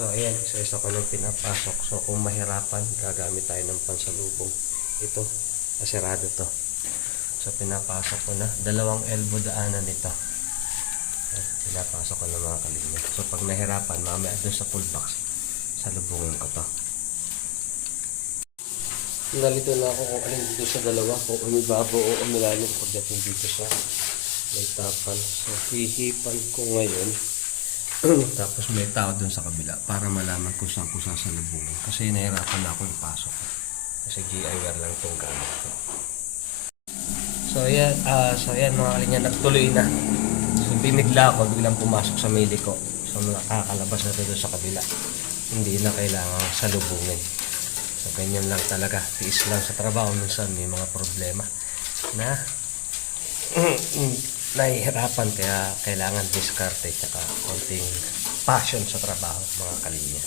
So, ayan, isa-isa ko nang pinapasok. So, kung mahirapan, gagamit tayo ng pansalubong. Ito, asirado to. So, pinapasok ko na. Dalawang elbow daanan nito. Pinapasok ko na mga kalinya. So, pag nahirapan, mamaya dun sa pull box, salubungin ko to. Nalito na ako kung alin dito sa dalawa, kung umibabaw o umilalim pagdating dito sa may tapan. So, hihipan ko ngayon. Tapos may tao dun sa kabila para malaman kung saan ko sasalubungin. Kasi nahirapan na ako ipasok. Kasi GIR lang itong gamit ko. So ayan, ah so ayan mga kalinya, nagtuloy na. So binigla ako, biglang pumasok sa mili ko. So nakakalabas na doon sa kabila. Hindi na kailangan salubungin. So ganyan lang talaga. Tiis lang sa trabaho. Minsan may mga problema na nahihirapan kaya kailangan diskarte tsaka konting passion sa trabaho mga kalinya.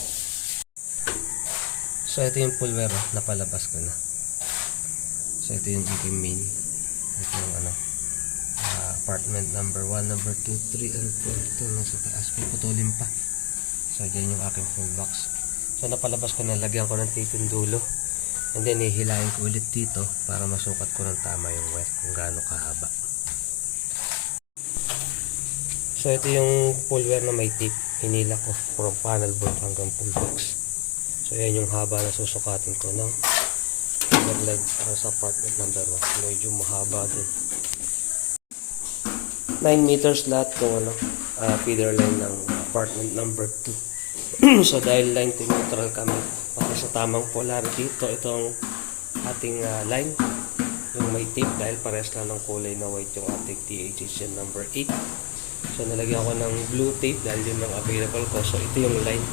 So ito yung pulwero, napalabas ko na. So ito yung aking main. Ito yung ano, ah, apartment number 1, number 2, 3, and 4. Ito nasa taas, may putulin pa. So dyan yung aking full box. So napalabas ko na, lagyan ko ng tape dulo. And then ihilahin ko ulit dito para masukat ko ng tama yung wire kung gaano kahaba. So ito yung full wire na may tape. Hinila ko from panel board hanggang full box. So yan yung haba na susukatin ko ng naglag uh, sa apartment number 1. Medyo mahaba din. 9 meters lahat kung ano, uh, feeder line ng apartment number 2. so dahil line to neutral kami, pati sa tamang polarity, ito, ito ang ating uh, line. Yung may tape dahil pares lang ng kulay na white yung ating THHN number 8. So nalagyan ko ng blue tape dahil yun ang available ko. So ito yung line.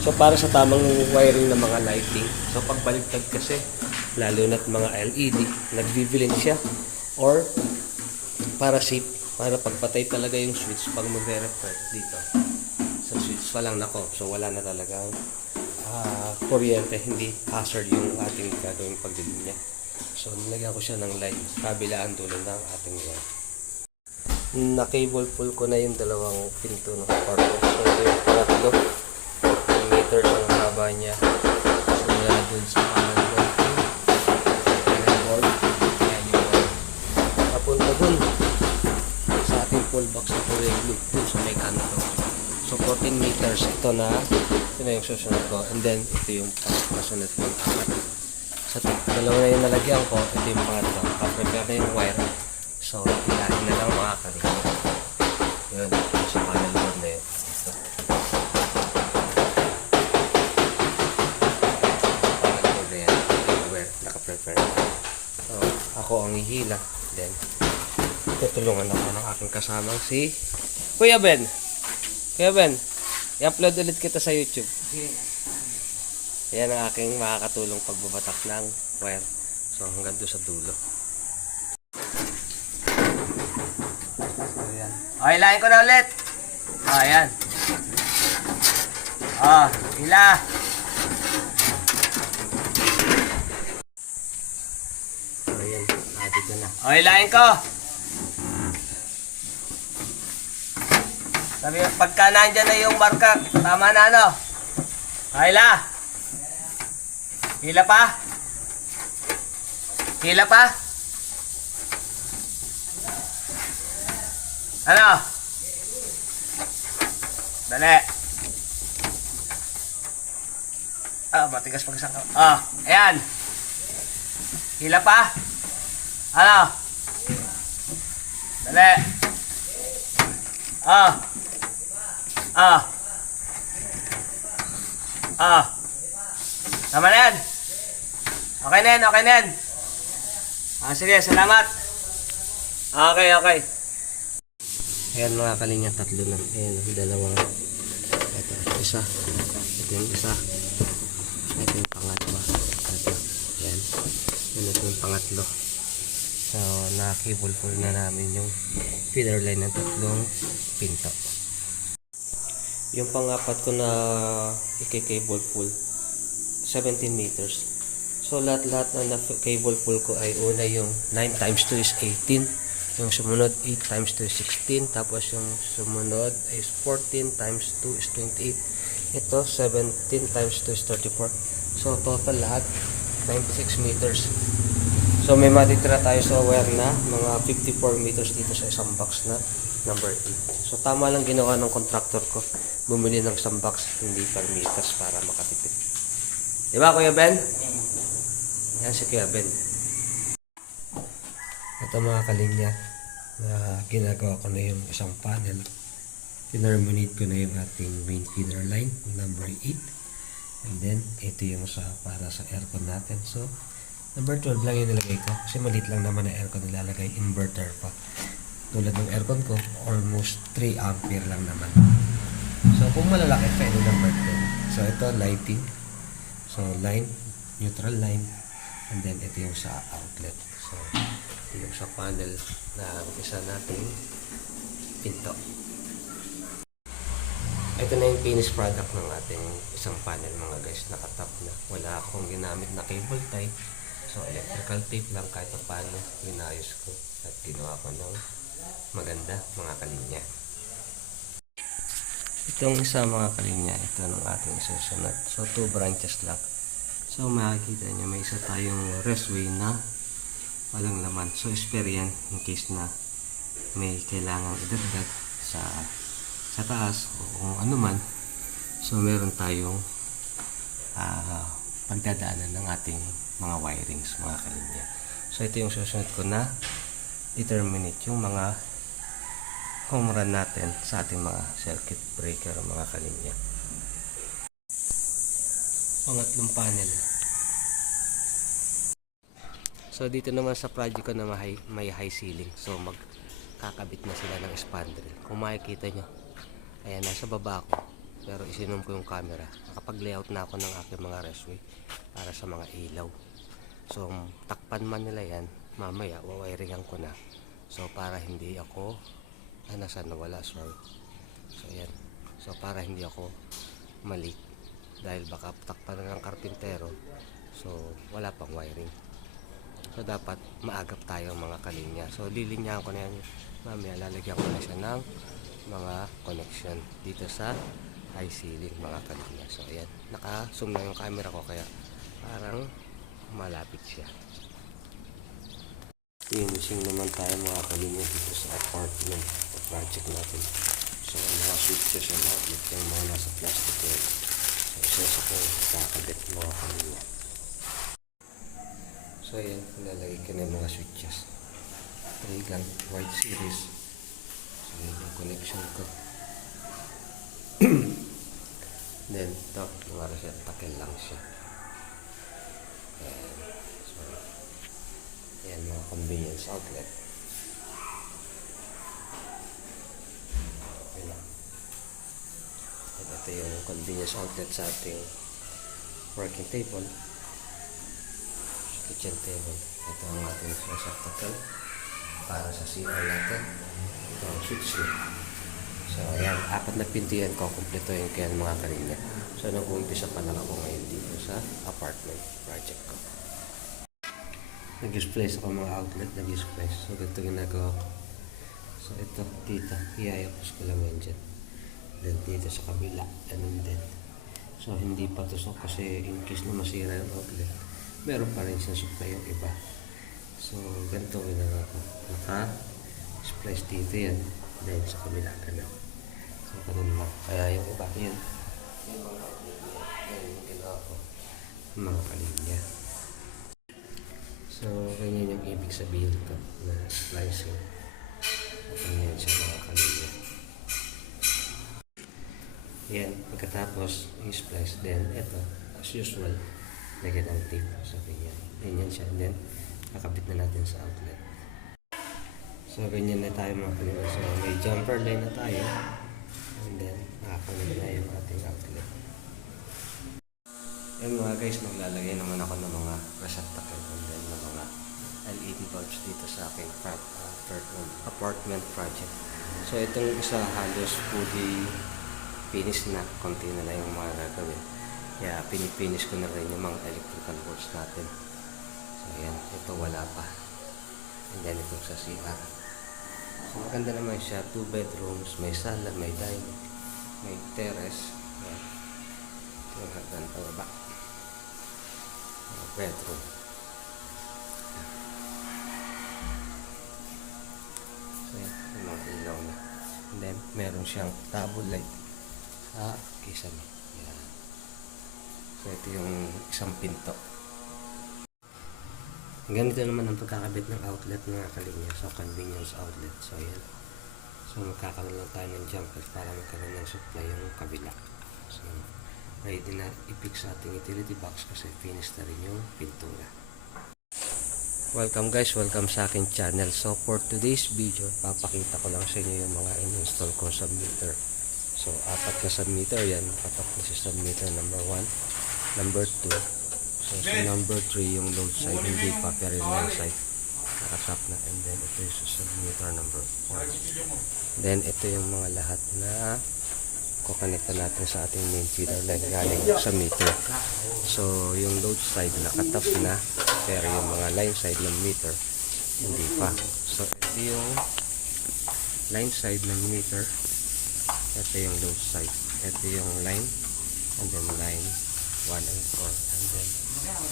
So para sa tamang wiring ng mga lighting. So pagbaligtad kasi, lalo na't mga LED, nagbibilin siya. Or para safe, para pagpatay talaga yung switch pag magre-reflect dito. Sa switch pa lang nako. So wala na talagang ah, kuryente, hindi hazard yung ating gagawing pagdilim niya. So nilagyan ko siya ng light, kabilaan dulo ng ating wire na-cable pull ko na yung dalawang pinto ng apartment. So, ito yung pangatlo. 10 meters ang haba niya. Simula dun sa kanan ko. Papunta dun. Sa ating pull box na kulay blue. Dun sa may kanto. So, 14 meters. Ito na. Ito na yung susunod ko. And then, ito yung kasunod ko. Apat. Sa dalawa na yung nalagyan ko, ito yung pangatlo. Kaprepare na yung wire. So, ilahin na lang mga kalinga. Yun, yung sa panel board na yun. Ito. Panel board na yan. Naka-prepare. So, ako ang ihila. Then, tutulungan ako ng aking kasamang si Kuya Ben. Kuya Ben, i-upload ulit kita sa YouTube. Yan ang aking makakatulong pagbabatak ng wire. So, hanggang doon sa dulo. Okay, lain ko na ulit. Ah, ayan. Ah, hila. Ayan, ah, dito na. Okay, lain ko. Sabi, pagka nandyan na yung marka, tama na ano? Ah, hila. Hila pa? Hila pa? Ano? Dali. Ah, matigas pag isang Ah, ayan. Hila pa? Ano? Dali. Ah. Ah. Ah. Tama na yan. Okay na yan, okay na yan. Ah, sige, salamat. Okay, okay. Ayan mga kalinya, tatlo lang. Ayan, dalawang. Ito, isa. Ito yung isa. Ito yung pangatlo. Ito. Ayan. Yan ito yung pangatlo. So, na-cable pull na namin yung feeder line ng tatlong pinto. Yung pangapat ko na i-cable pull, 17 meters. So, lahat-lahat na na-cable pull ko ay una yung 9 times 2 is 18. Yung sumunod 8 times 2 is 16. Tapos yung sumunod is 14 times 2 is 28. Ito, 17 times 2 is 34. So, total lahat, 96 meters. So, may matitira tayo sa wire na mga 54 meters dito sa isang box na number 8. So, tama lang ginawa ng contractor ko. Bumili ng isang box, hindi per meters para makatipid. Di ba, Kuya Ben? Yan si Kuya Ben. Ito mga kalinya na ginagawa ko na yung isang panel. Tinerminate ko na yung ating main feeder line, number 8. And then, ito yung sa para sa aircon natin. So, number 12 lang yung nilagay ko. Kasi maliit lang naman na aircon nilalagay. Inverter pa. Tulad ng aircon ko, almost 3 ampere lang naman. So, kung malalaki, pwede number 10. So, ito, lighting. So, line, neutral line. And then, ito yung sa outlet. So, ito yung sa panel na isa nating pinto. Ito na yung finished product ng ating isang panel mga guys. Nakatap na. Wala akong ginamit na cable tie. So, electrical tape lang kahit pa paano. Inayos ko at ginawa ko ng maganda mga kalinya. Itong isa mga kalinya, ito ng ating susunod. So, two branches lang. So, makikita nyo, may isa tayong raceway na walang laman. So, spare yan in case na may kailangang idagdag sa sa taas o kung ano man. So, meron tayong ah pagdadaanan ng ating mga wirings, mga kalinya. So, ito yung susunod ko na determinate yung mga home run natin sa ating mga circuit breaker, mga kalinya. Pangatlong panel. So dito naman sa project ko na may, may high ceiling. So magkakabit na sila ng spandrel. Kung makikita nyo, ayan nasa baba ako. Pero isinom ko yung camera. Nakapag-layout na ako ng aking mga raceway para sa mga ilaw. So takpan man nila yan, mamaya wawiringan ko na. So para hindi ako, ah nasa nawala, sorry. So ayan. So para hindi ako mali dahil baka takpan ng karpintero so wala pang wiring so dapat maagap tayo mga kalinya. So lilinyahan ko na yan. Mamaya lalagyan ko na siya ng mga connection dito sa high ceiling mga kalinya. So ayan. Naka zoom na yung camera ko kaya parang malapit siya. Finishing naman tayo mga kalinya dito sa apartment. Project natin. So mga switches and outlet yung mga nasa plastic yan. So, isa sa kong kakabit mga kanya. So, ayan. Nilalagay ko na mga switches. Trigan, white series. So, yun yung connection ko. Then, ito, mga receptacle lang siya. Ayan. So, ayan, mga convenience outlet. Ayan ito yung convenience outlet sa ating working table. Kitchen table. Ito ang ating receptacle para sa CR natin. Ito ang switch light. So, ayan. Apat na pinto yan ko. Kompleto yung kaya mga kanina. So, nag-uumpisa pa lang ako ngayon dito sa apartment project ko. Nag-displace ako mga outlet. Nag-displace. So, ganito ginagawa ko. So, ito. Dito. Iayapos ko lang yan dyan. Then dito sa kabila, ganun din. So hindi pa tusok kasi in case na masira yung outlet, meron pa rin siyang supply yung iba. So ganito ginagawa ko. Naka-splice dito yan, then sa kabila ganun. So ganun lang. Kaya yung iba, yun. Yung mga niya, yan yung ginawa ko. Mga kalinya. So ganyan yung ibig sabihin ko na splicing. Ganyan siya mga kalinya. Yan, pagkatapos i-splice, then ito, as usual, lagyan ng tape sa ganyan. Ganyan siya, then kakabit na natin sa outlet. So, ganyan na tayo mga kaliwa. So, may jumper line na tayo. And then, nakakamit na yung ating outlet. Ayun mga guys, maglalagay naman ako ng mga receptacle and then ng mga LED bulbs dito sa aking fra- uh, apartment, apartment project. So, itong isa halos fully finish na. Konti na lang yung mga gagawin. Kaya pinipinish ko na rin yung mga electrical boards natin. So, ayan. Ito wala pa. And then ito sa CR. So, maganda naman siya. Two bedrooms, may sala, may dining, may terrace. Ayan. Yung hagdan pababa. Bedroom. So yan, yung mga ilaw niya. And then, meron siyang table light sa kisame. Yan. So ito yung isang pinto. Ganito naman ang pagkakabit ng outlet mga kalinya. So, convenience outlet. So, yan. So, magkakaroon lang tayo ng jumper para magkaroon ng supply yung kabila. So, ready na i-fix sa ating utility box kasi finish na rin yung pintura. Welcome guys, welcome sa aking channel. So, for today's video, papakita ko lang sa inyo yung mga in-install ko sa meter. So, apat na submeter yan. Katak na si submeter number 1, number 2, So, sa number 3, yung load side, hindi pa, pero yung line side, nakatap na. And then, ito yung submeter number 4. Then, ito yung mga lahat na kukonekta natin sa ating main feeder line galing sa meter. So, yung load side nakatap na, pero yung mga line side ng meter, hindi pa. So, ito yung line side ng meter. Ito yung load side. Ito yung line, and then line 1 and 4, and then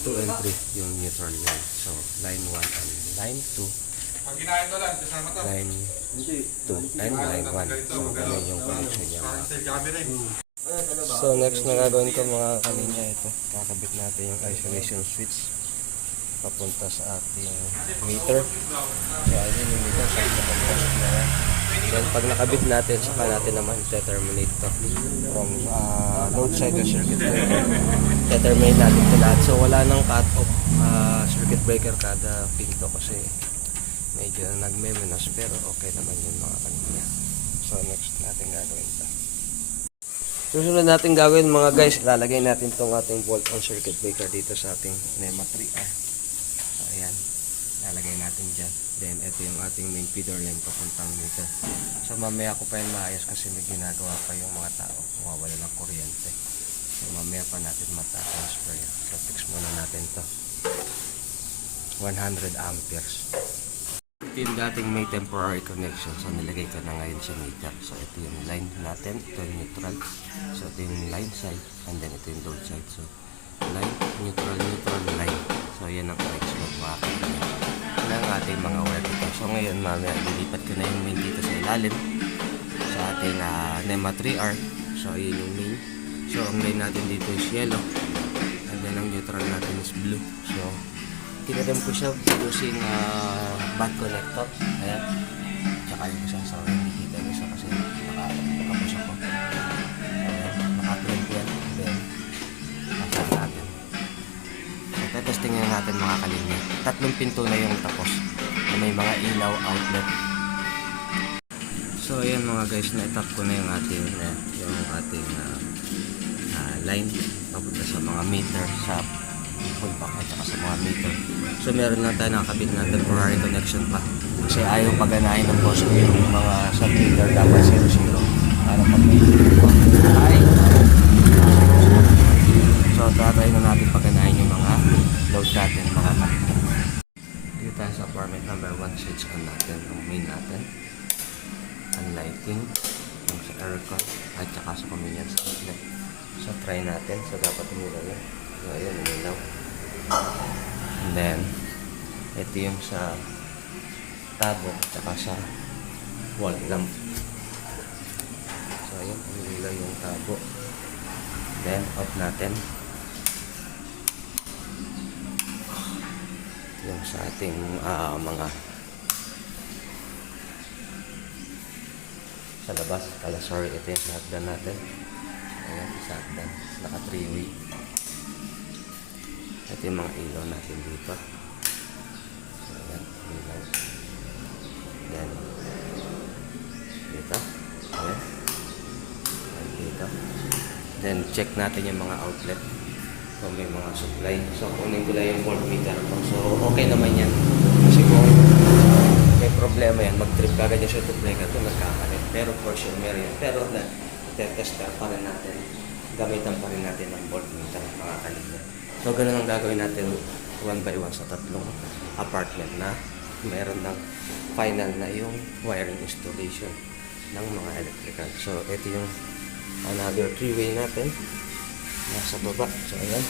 2 and 3 yung neutral line. So, line 1 and line 2, Pag kinain ko lang, kasama to. line 2 and line 1. So, ganun yung connection niya. rin. So next na gagawin ko mga kalinya ito, kakabit natin yung isolation switch papunta sa ating meter. So ayun yung meter sa kapag na yan. Then pag nakabit natin, saka natin naman determinate to from uh, load side to circuit breaker. Determinate natin ito lahat. So wala nang cut off uh, circuit breaker kada pinto kasi medyo nagmemenos pero okay naman yun mga kalinya. So next natin gagawin to. Susunod natin gawin mga guys, lalagay natin tong ating bolt on circuit breaker dito sa ating NEMA 3R. So ayan, lalagay natin dyan. Then ito yung ating main feeder line papuntang meter. So mamaya ko pa yung maayos kasi may ginagawa pa yung mga tao. Mawawala ng kuryente. So mamaya pa natin matatransfer yan. So fix muna natin to 100 amperes. Ito yung dating may temporary connection. So, nilagay ko na ngayon sa meter. So, ito yung line natin. Ito yung neutral. So, ito yung line side. And then, ito yung load side. So, line, neutral, neutral, line. So, yan ang ating mga wire dito. So, ngayon, mamaya, ililipat ko na yung main dito sa ilalim. Sa ating uh, NEMA 3R. So, yun yung main. So, ang line natin dito is yellow. And then, ang neutral natin is blue. So, tinadam ko siya using uh, back connector. Ayan. Tsaka yung isa sa hindi kita yung isa kasi naka, nakapos ako. Ayan. Naka-print yan. Then, nasa natin. So, tetesting na natin mga kalinya. Tatlong pinto na yung tapos. Na may mga ilaw outlet. So, ayan mga guys, na-tap ko na yung ating, uh, yung ating uh, uh, line papunta sa mga meter sa full back at saka sa mga meter. So meron lang tayo nakakabit na temporary connection pa. Kasi ayaw paganahin ng boss ko yung mga sub meter dapat 0-0 para pag may ay So tatry na natin paganahin yung mga load natin mga apartment number 1 switch on natin ang main natin. Ang lighting, yung sa aircon at saka sa convenience outlet. So try natin. So dapat umilaw yan. So ayun, umilaw. And then, ito yung sa tabo at saka sa wall lamp. So ayun, umilaw yung tabo. Then, off natin. Yung sa ating ah, mga sa labas. Kala sorry, ito yung sa hagdan natin. Ayan, sa hagdan. Naka 3-way. Ito yung mga ilaw natin dito. So, ayan, ilaw. Then, dito. Ayan. Ayan, dito. Then, check natin yung mga outlet. Kung may mga supply. So, kunin ko lang yung voltmeter ko. So, okay naman yan. Kasi kung may problema yan, mag-trip ka ganyan sa supply ka ito, nagkakalit. Pero for sure, meron yan. Pero na, tester pa rin natin. Gamitan pa rin natin ng voltmeter, mga kaligyan. So, ganun ang gagawin natin one by one sa tatlong apartment na meron ng final na yung wiring installation ng mga electrical. So, ito yung another three-way natin. Nasa baba. So, ayan.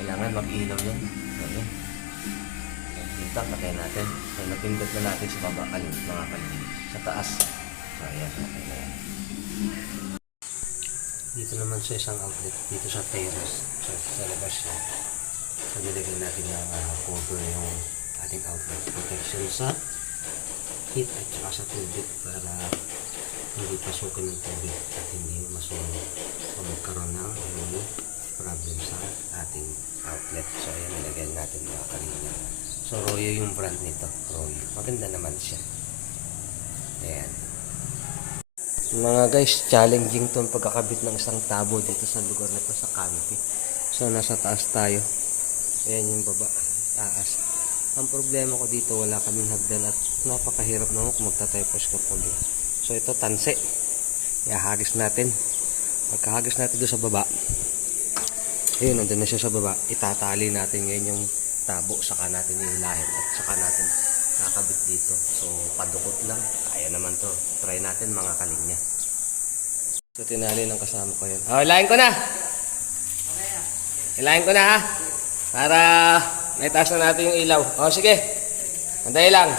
Kailangan mag-ilaw. So, ayan. Dito, patay natin. So, napindot na natin sa baba, kalin, mga kalin. Sa taas. So, ayan. Okay na yan. Dito naman sa isang outlet, dito sa terrace, sa, sa labas niya. So, nilagay natin ng ah, cover yung ating outlet protection sa heat at saka sa tubig para hindi pasukin ng tubig at hindi masunog o magkaroon ng any problem sa ating outlet. So, ayan, nilagay natin mga kanina. So, Royo yung brand nito. Royo. Maganda naman siya. Ayan. Mga guys, challenging tong pagkakabit ng isang tabo dito sa lugar na to sa Campi. So, nasa taas tayo. Ayan yung baba. Taas. Ang problema ko dito, wala kaming hagdan at napakahirap naman kung magtataypos ka puli. So, ito tanse. Ihahagis natin. Pagkahagis natin doon sa baba, ayun, nandun na siya sa baba. Itatali natin ngayon yung tabo, saka natin lahit at saka natin nakabit dito. So, padukot lang. Kaya naman to. Try natin mga kalinya. So, tinali ng kasama ko yun. Oh, ilahin ko na! Ilahin ko na ha! Para naitaas na natin yung ilaw. Oh, sige. Anday lang.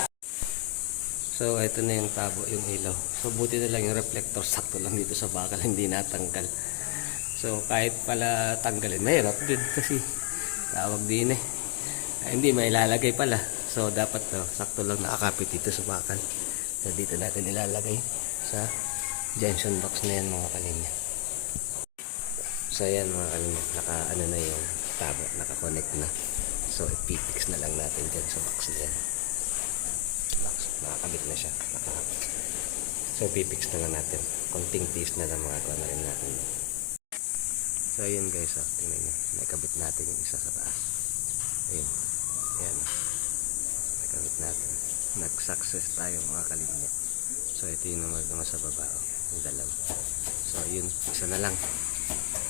So, ito na yung tabo, yung ilaw. So, buti na lang yung reflector. Sakto lang dito sa bakal, hindi natanggal. So, kahit pala tanggalin, mahirap din kasi tawag din eh. Ay, hindi, may ilalagay pala. So, dapat to, sakto lang nakakapit dito sa bakal. So, dito natin ilalagay sa junction box na yan mga kalinya. So, ayan mga kalinya, naka, ano na yung tabo, naka-connect na. So, ipipix na lang natin dyan sa box na yan. Nakakabit na siya. Naka, so, ipipix na lang natin. Konting piece na lang mga na rin natin. So, ayun guys, oh, tingnan nyo. Nakabit natin yung isa sa taas. Ayun. Ayan. oh. Nakabit natin. Nag-success tayo mga kalinya. So, ito yung naman sa baba. Oh, yung dalawa. So, yun. Isa na lang.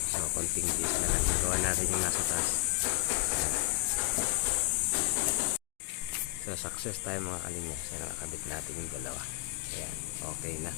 So, konting piece na lang. Gawa natin yung nasa taas. Ayan. So, success tayo mga kalinya. So, nakabit natin yung dalawa. Ayan. Okay na.